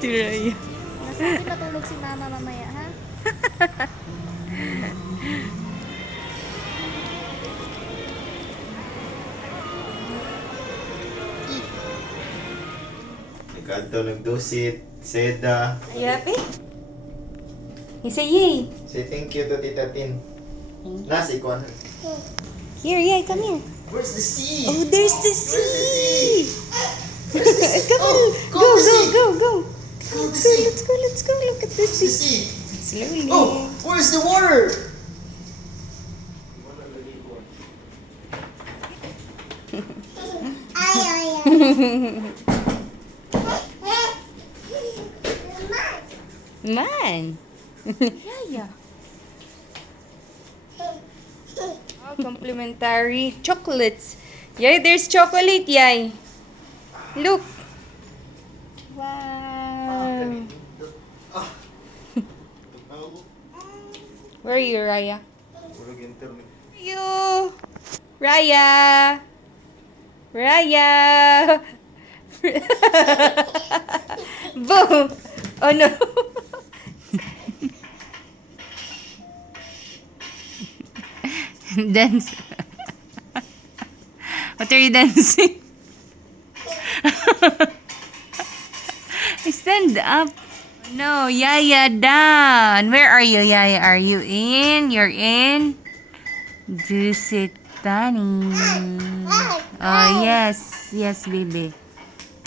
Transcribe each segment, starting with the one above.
Tiray. Nasabi matulog si mama mamaya, ha? Nagkanto ng dusit, seda. Are you happy? You say yay. Say thank you to Tita Tin. Nasi ko. Here, yay, come here. Where's the sea? Oh, there's the sea. Come on. Go, Go, the go, sea. go, go. Go, the Let's go, sea. let's go, let's go. Look at the The sea. sea. Slowly. Oh, where's the water? Man. Yaya. Oh, complimentary chocolates. Yay, there's chocolate, yay. Look. Wow. Where are you, Raya? Urog internet. Where are you? Raya. Raya. Boom. Oh no. Dance. What are you dancing? Stand up. No, Yaya, down. Where are you, Yaya? Are you in? You're in? Dusitani. Oh, yes. Yes, baby.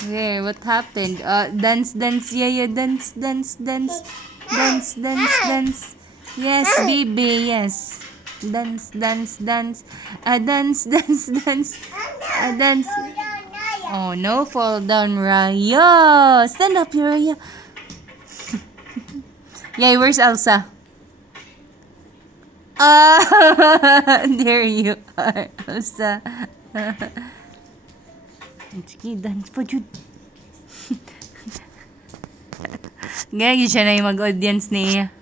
Where? What happened? Dance, dance, Yaya. Dance, dance, dance. Dance, dance, dance. Yes, baby. Yes. Dance, dance, dance. Dance, dance, dance. Dance. Oh, no. Fall down, Raya. Stand up, Raya. Yay, where's Elsa? There you are, Elsa. Sige, dance pa, Jude. Gagi siya na yung mag-audience niya.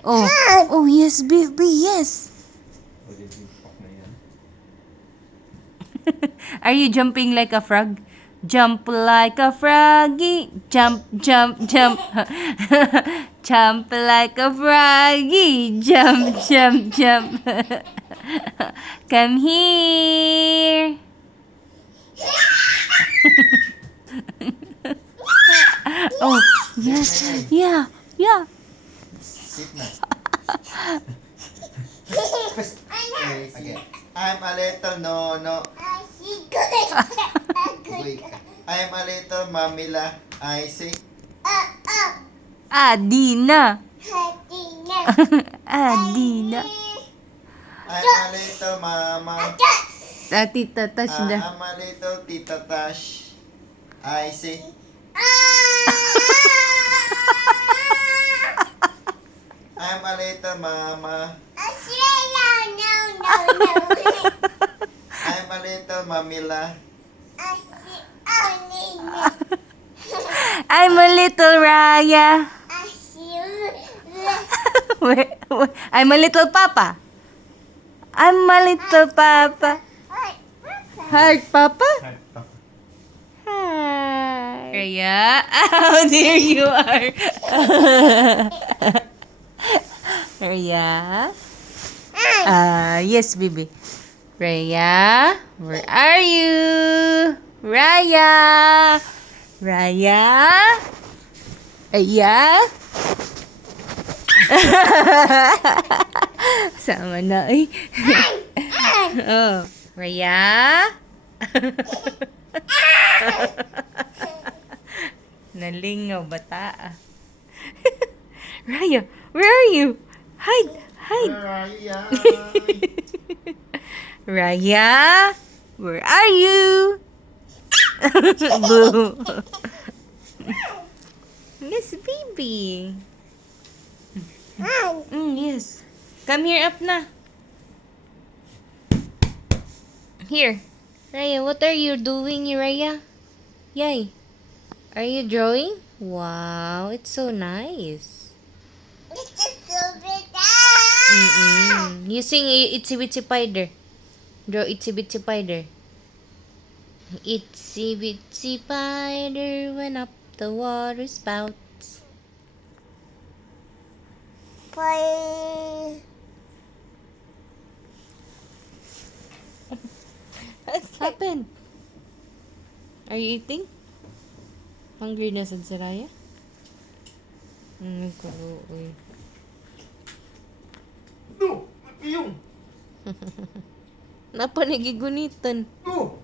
Oh, oh yes, baby, yes. Are you jumping like a frog? Jump like a froggy. Jump, jump, jump. Jump like a froggy. Jump, jump, jump. Come here. Oh, yes. Yeah, yeah. Sit na. Okay. I'm a little no. Wait. I'm a little mamila. I say. Adina. Adina. I'm a little mama. Tita touch the. I'm a little Tita Tash. I say. I'm a little mama. I'm a little mamila. I'm a little Raya. I'm a little Papa. I'm a little Papa. Heart Papa? Hi. Raya. Oh, there you are. Raya. Yes, baby. Raya, where are you? Raya. Raya. Raya. Sama na eh. Oh, Raya. Nalingaw bata. Raya, where are you? Hide, hide. Raya, where are you? Boo. Yes, baby. Yes. Come here up na. Here. Raya, what are you doing, Raya? Yay. Are you drawing? Wow, it's so nice. You sing Itsy Bitsy Spider. Draw Itsy Bitsy Spider. Itsy bitsy spider went up the water spout. What happened? Are you eating? Hungry na sad si Raya? Kaluoy. No! Piyong! Napanigigunitan. No!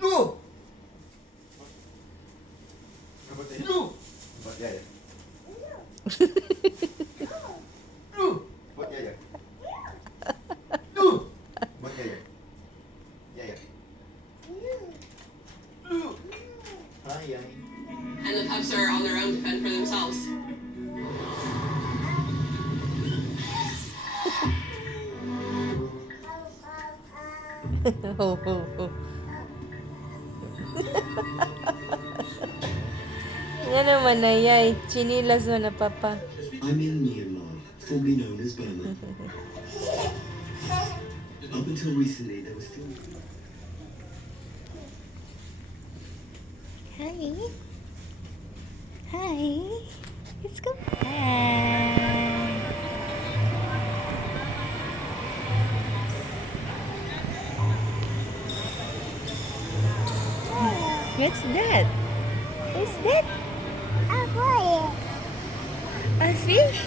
No! No! Buat Yaya. No! Buat Yaya. No! Buat Yaya. Yaya. No! Hi, Yaya. And the pups are on their own to fend for themselves. Ho, ho, ho. Yan naman na yay. Chinilas mo na papa. I'm in Myanmar, formerly known as Burma. Up until recently, there was still... Hi. Hi. Let's go. Hi. What's that? What's that? A fish?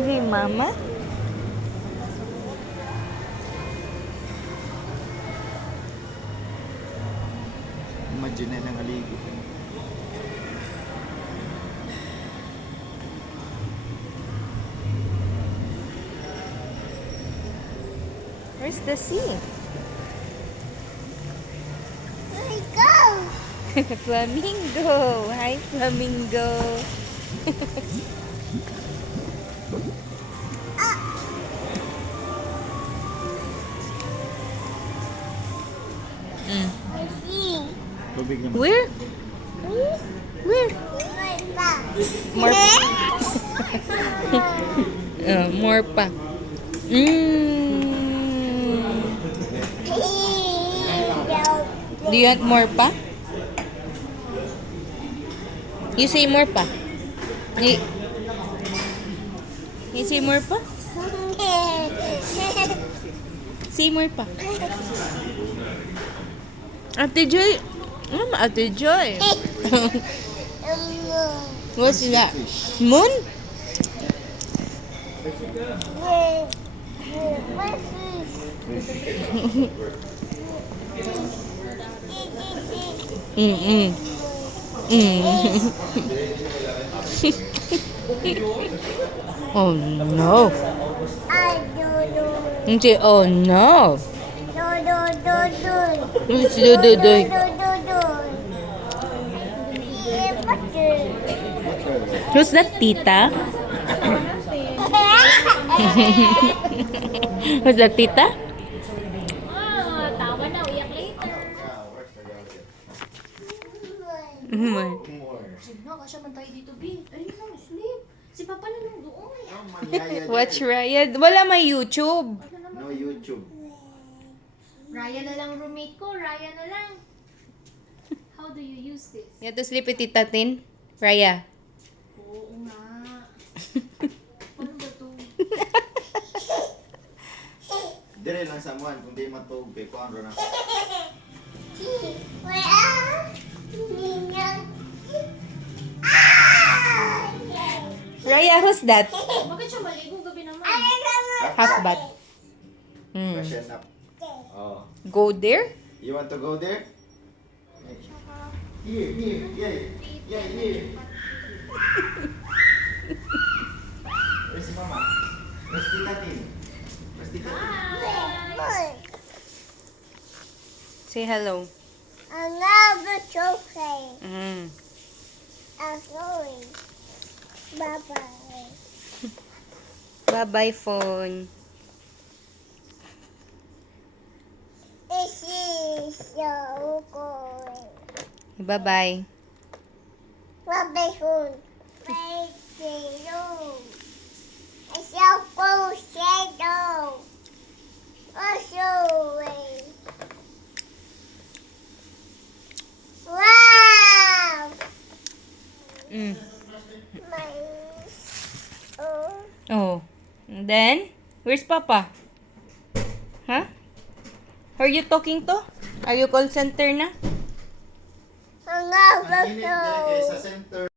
Hey, Mama. Imagine na nangaligo. Where's the sea? Flamingo. Hi, Flamingo. Tubig naman. Where? Where? More. More pa. Do you want more pa? You say more pa? You say more pa? Say more pa. Ate Joy. Ate Joy. What's that? Moon? Oh no. Hindi, oh no. What's do? Who's that, Tita? Who's that, Tita? Tawa na, uyak later. Sige na, kasya man tayo dito, B. Ayun na, sleep. Si Papa na nung doon. Watch Raya. Wala may YouTube. No YouTube. Raya na lang roommate ko, Raya na lang. How do you use this? You have to sleep with Tita Tin. Raya. Oo nga. Ano ba to? Dire lang sa muan kung di matubig ko ano na. Raya, who's that? Bakit siya maligo gabi naman? Half bat. Passion up. Oh. Go there? You want to go there? Here. Yeah, here. Where's si Mama? Where's Tita Tin? Where's Tita Tin? Say hello. Another chocolate. Mm. I'm sorry. Bye-bye. Bye-bye, phone. This is so good. Bye-bye. Bye-bye, phone. Thank you. It's so cool, shadow. Also, wow! Mm. My, oh, Oh. And then, where's Papa? Huh? Who are you talking to? Are you call center na? another Ang init dyan kaysa phone. sa